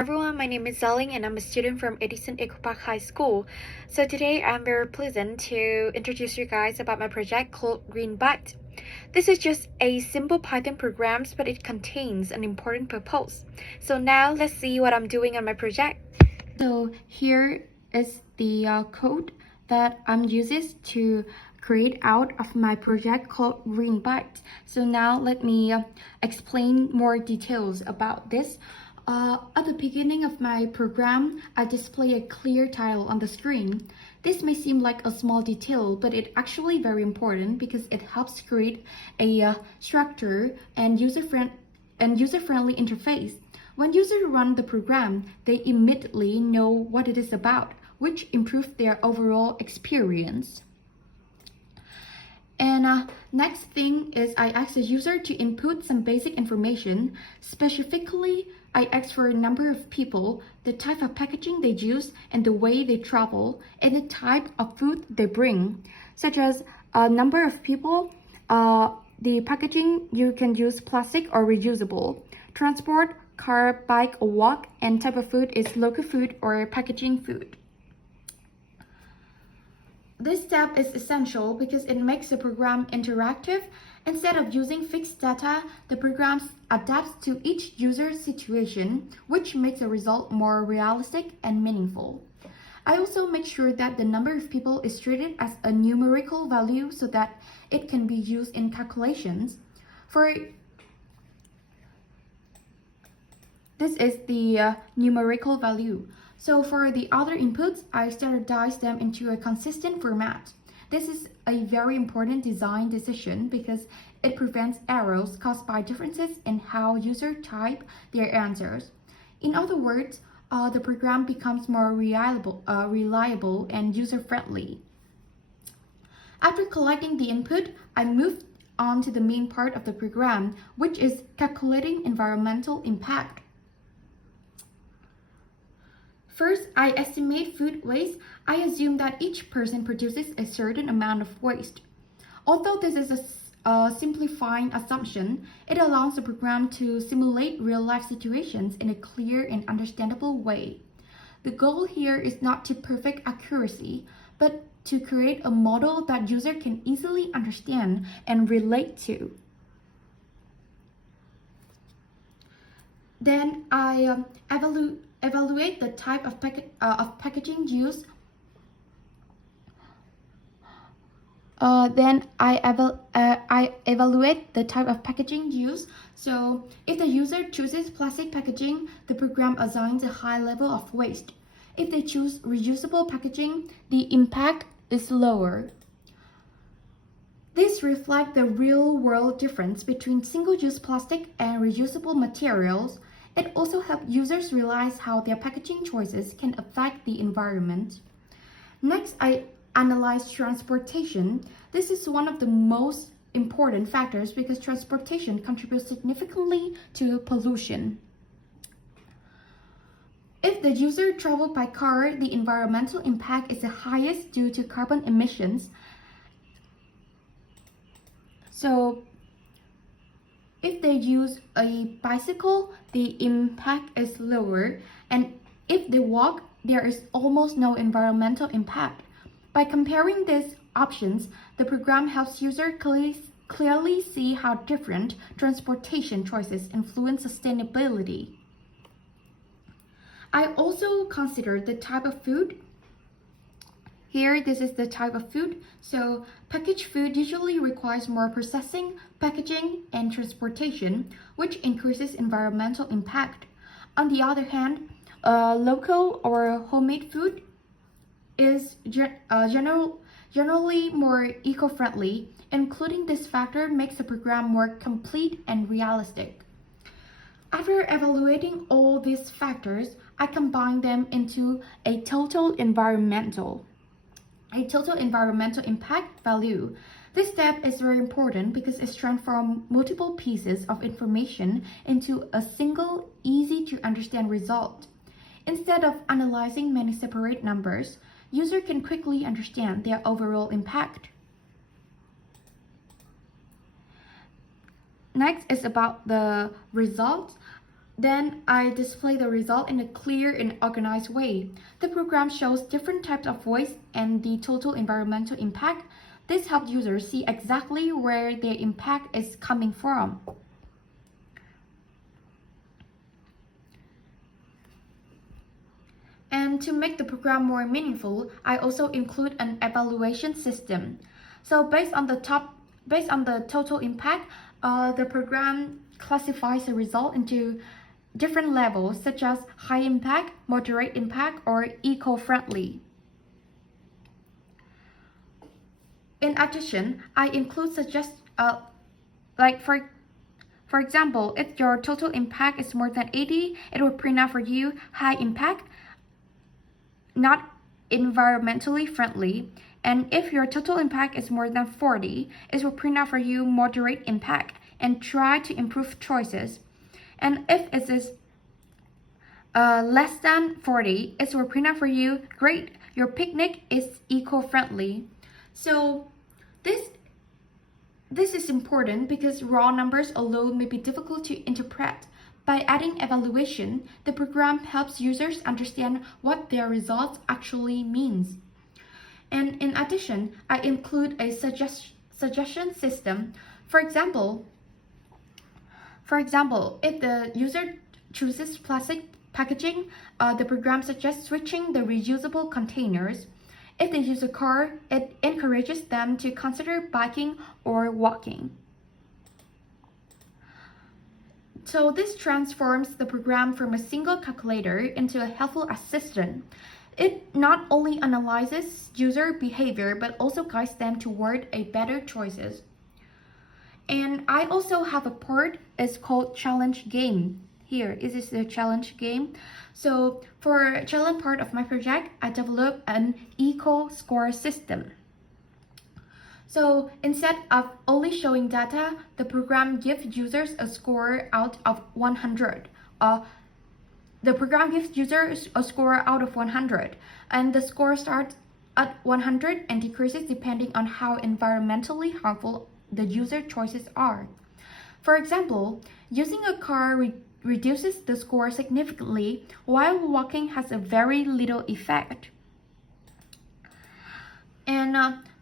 Everyone, my name is Zaling and I'm a student from HKICO Park High School. So today I'm very pleasant to introduce you guys about my project called Green Byte. This is just a simple Python program, but it contains an important purpose. So now let's see what I'm doing on my project. So here is the code that I'm using to create out of my project called Green Byte. So now let me explain more details about this. At the beginning of my program, I display a clear title on the screen. This may seem like a small detail, but it's actually very important because it helps create a structure and user-friendly interface. When users run the program, they immediately know what it is about, which improves their overall experience. And next thing is I ask the user to input some basic information. Specifically, I ask for a number of people, the type of packaging they use, and the way they travel, and the type of food they bring, such as a number of people, the packaging you can use plastic or reusable, transport, car, bike, or walk, and type of food is local food or packaging food. This step is essential because it makes the program interactive. Instead of using fixed data, the program adapts to each user's situation, which makes the result more realistic and meaningful. I also make sure that the number of people is treated as a numerical value so that it can be used in calculations. This is the numerical value. So for the other inputs, I standardize them into a consistent format. This is a very important design decision because it prevents errors caused by differences in how users type their answers. In other words, the program becomes more reliable and user-friendly. After collecting the input, I move on to the main part of the program, which is calculating environmental impact. First, I estimate food waste. I assume that each person produces a certain amount of waste. Although this is a simplifying assumption, it allows the program to simulate real-life situations in a clear and understandable way. The goal here is not to perfect accuracy, but to create a model that user can easily understand and relate to. Then I evaluate the type of packaging used. Then I evaluate the type of packaging used. So if the user chooses plastic packaging, the program assigns a high level of waste. If they choose reusable packaging, the impact is lower. This reflects the real-world difference between single-use plastic and reusable materials. It also helps users realize how their packaging choices can affect the environment. Next, I analyze transportation. This is one of the most important factors because transportation contributes significantly to pollution. If the user travels by car, the environmental impact is the highest due to carbon emissions. So, if they use a bicycle, the impact is lower, and if they walk, there is almost no environmental impact. By comparing these options, the program helps users clearly see how different transportation choices influence sustainability. I also consider the type of food. Here, this is the type of food. So, packaged food usually requires more processing, packaging, and transportation, which increases environmental impact. On the other hand, local or homemade food is generally more eco-friendly. Including this factor makes the program more complete and realistic. After evaluating all these factors, I combine them into a total environmental impact value. This step is very important because it transforms multiple pieces of information into a single, easy-to-understand result. Instead of analyzing many separate numbers, users can quickly understand their overall impact. Next is about the results. Then I display the result in a clear and organized way. The program shows different types of voice and the total environmental impact. This helps users see exactly where their impact is coming from. And to make the program more meaningful, I also include an evaluation system. So based on the total impact, the program classifies the result into different levels such as high impact, moderate impact, or eco-friendly. In addition, I include for example, if your total impact is more than 80, it will print out for you high impact, not environmentally friendly. And if your total impact is more than 40, it will print out for you moderate impact and try to improve choices. And if it is less than 40, it will print out for you great, your picnic is eco-friendly. So this is important because raw numbers alone may be difficult to interpret. By adding evaluation, the program helps users understand what their results actually means. And in addition, I include a suggestion system. For example, if the user chooses plastic packaging, the program suggests switching the reusable containers. If they use a car, it encourages them to consider biking or walking. So this transforms the program from a single calculator into a helpful assistant. It not only analyzes user behavior, but also guides them toward a better choices. And I also have a part, it's called challenge game. Here, this is the challenge game. So for challenge part of my project, I developed an eco score system. So instead of only showing data, the program gives users a score out of 100. The program gives users a score out of 100, and the score starts at 100 and decreases depending on how environmentally harmful the user choices are. For example, using a car reduces the score significantly, while walking has a very little effect. And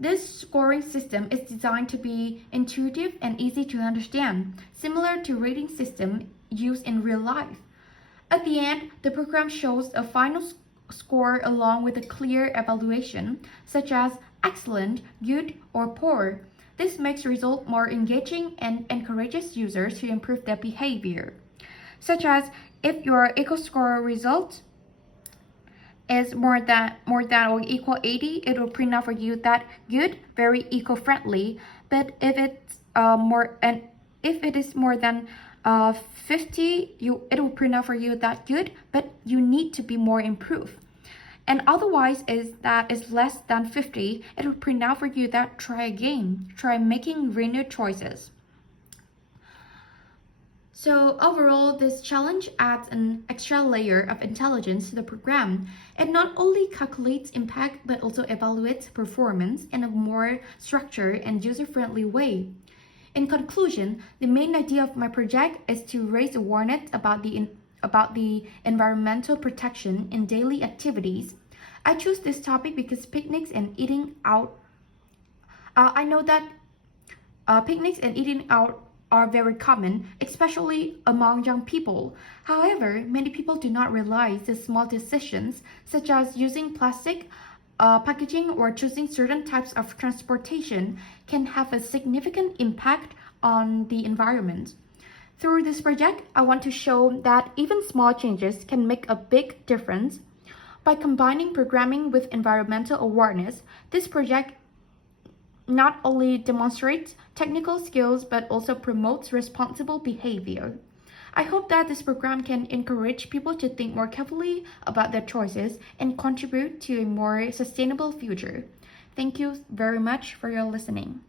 this scoring system is designed to be intuitive and easy to understand, similar to rating system used in real life. At the end, the program shows a final score along with a clear evaluation, such as excellent, good, or poor. This makes results more engaging and encourages users to improve their behavior. Such as if your eco score result is more than or equal 80, it will print out for you that good, very eco-friendly. But if it's if it is more than 50, it will print out for you that good, but you need to be more improved. And otherwise is less than 50, it will print out for you that try again, try making greener choices. So overall, this challenge adds an extra layer of intelligence to the program. It not only calculates impact, but also evaluates performance in a more structured and user-friendly way. In conclusion, the main idea of my project is to raise awareness about the environmental protection in daily activities. I choose this topic because picnics and eating out. I know that picnics and eating out are very common, especially among young people. However, many people do not realize the small decisions, such as using plastic packaging or choosing certain types of transportation, can have a significant impact on the environment. Through this project, I want to show that even small changes can make a big difference. By combining programming with environmental awareness, this project not only demonstrates technical skills but also promotes responsible behavior. I hope that this program can encourage people to think more carefully about their choices and contribute to a more sustainable future. Thank you very much for your listening.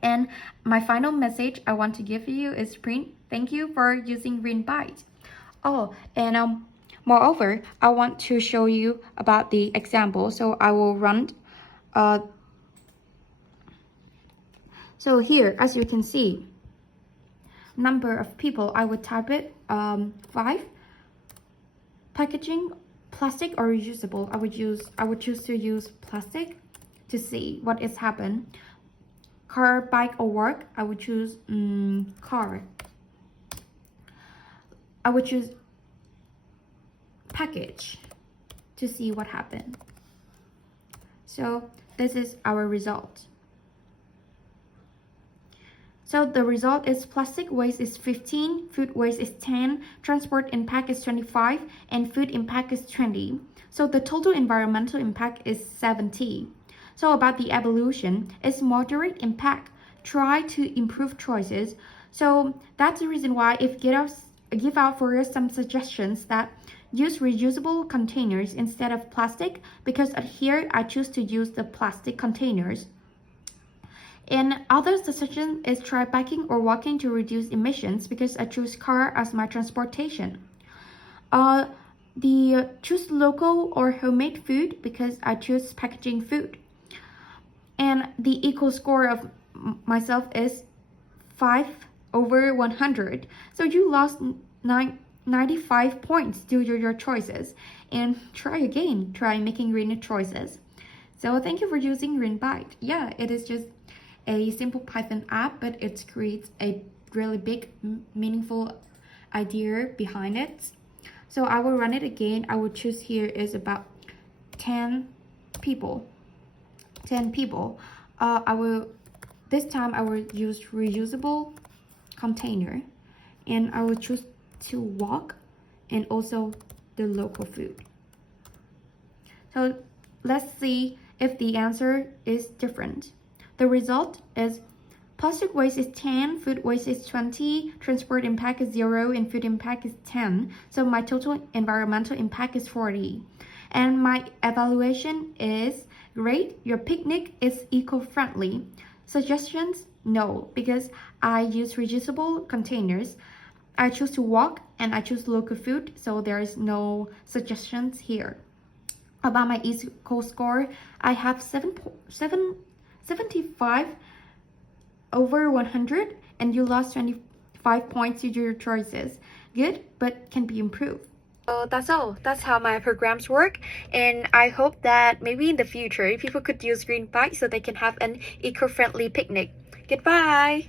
And my final message I want to give you is thank you for using GreenByte. Oh, and moreover, I want to show you about the example. So I will run so here, as you can see, number of people, I would type it 5. Packaging, plastic or reusable. I would choose to use plastic to see what is happen. Car, bike, or work. I would choose car. I would choose package to see what happened. So this is our result. So the result is plastic waste is 15, food waste is 10, transport impact is 25, and food impact is 20. So the total environmental impact is 70. So about the evolution, it's moderate impact. Try to improve choices. So that's the reason why if give out for us some suggestions that use reusable containers instead of plastic, because here I choose to use the plastic containers. And other suggestion is try biking or walking to reduce emissions, because I choose car as my transportation. Choose local or homemade food, because I choose packaging food. And the eco score of myself is 5/100. So you lost 95 points due to your choices. And try again, try making greener choices. So thank you for using GreenBite. Yeah, it is just a simple Python app, but it creates a really big, meaningful idea behind it. So I will run it again. I would choose here is about 10 people. 10 people. This time I will use reusable container, and I will choose to walk and also the local food. So let's see if the answer is different. The result is plastic waste is 10, food waste is 20, transport impact is 0, and food impact is 10. So my total environmental impact is 40. And my evaluation is great. Your picnic is eco-friendly. Suggestions? No, because I use reusable containers. I choose to walk and I choose local food, so there is no suggestions here. About my eco score, I have 75/100, and you lost 25 points due to your choices. Good, but can be improved. So that's all. That's how my programs work, and I hope that maybe in the future people could use GreenBite so they can have an eco-friendly picnic. Goodbye!